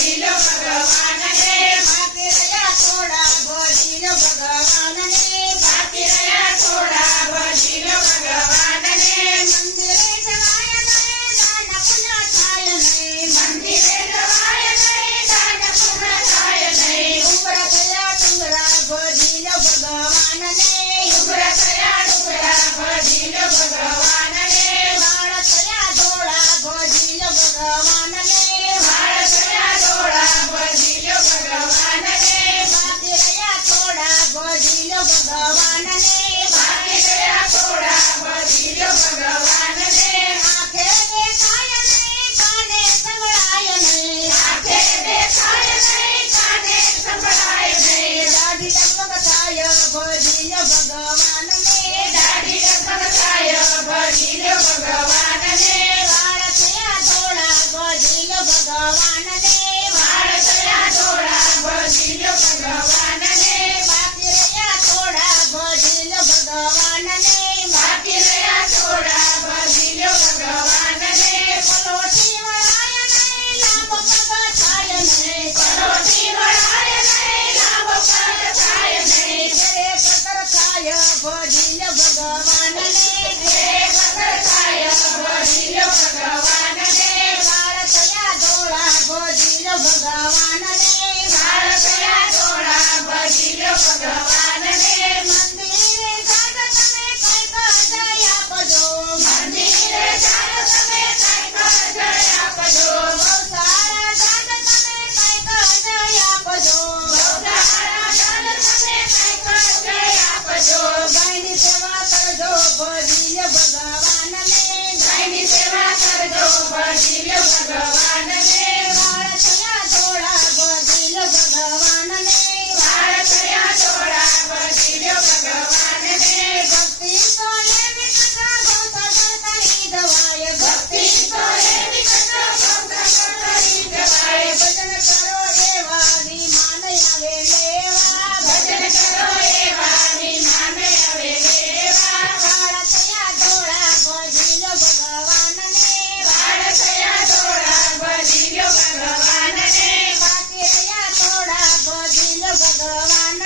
ભજીલો ભગવાનને બાકી રહ્યા થોડા ભજીલો ભગવાનને બાકી રહ્યા થોડા ભજીલો ભગવાનને મંદિરે જવાય નહીં દાન પુણ્ય થાય નહીં મંદિરે જવાય નહીં દાન પુણ્ય થાય નહીં ડુંગરા થયા ડુંગરા ભજીલો ભગવાનને ડુંગરા થયા ડુંગરા ભજીલો ભગવાનને વાળ થયા ધોળા ભજીલો ભગવાનને વાળ થયા ધોળા ભજીલો ભગવાનને બાકી રહ્યા થોડા ભજીલો ભગવાનને બાકી રહ્યા થોડા ભજીલો ભગવાનને આંખે દેખાય નહીં કાને સંભળાય નહીં આંખે દેખાય નહીં કાને સંભળાય નહીં દાઢી ડગમગ થાય ભજીલો ભગવાનને દાઢી ડગમગ થાય ભજીલો ભગવાનને વાળ થયા ધોળા ભજીલો ભગવાનને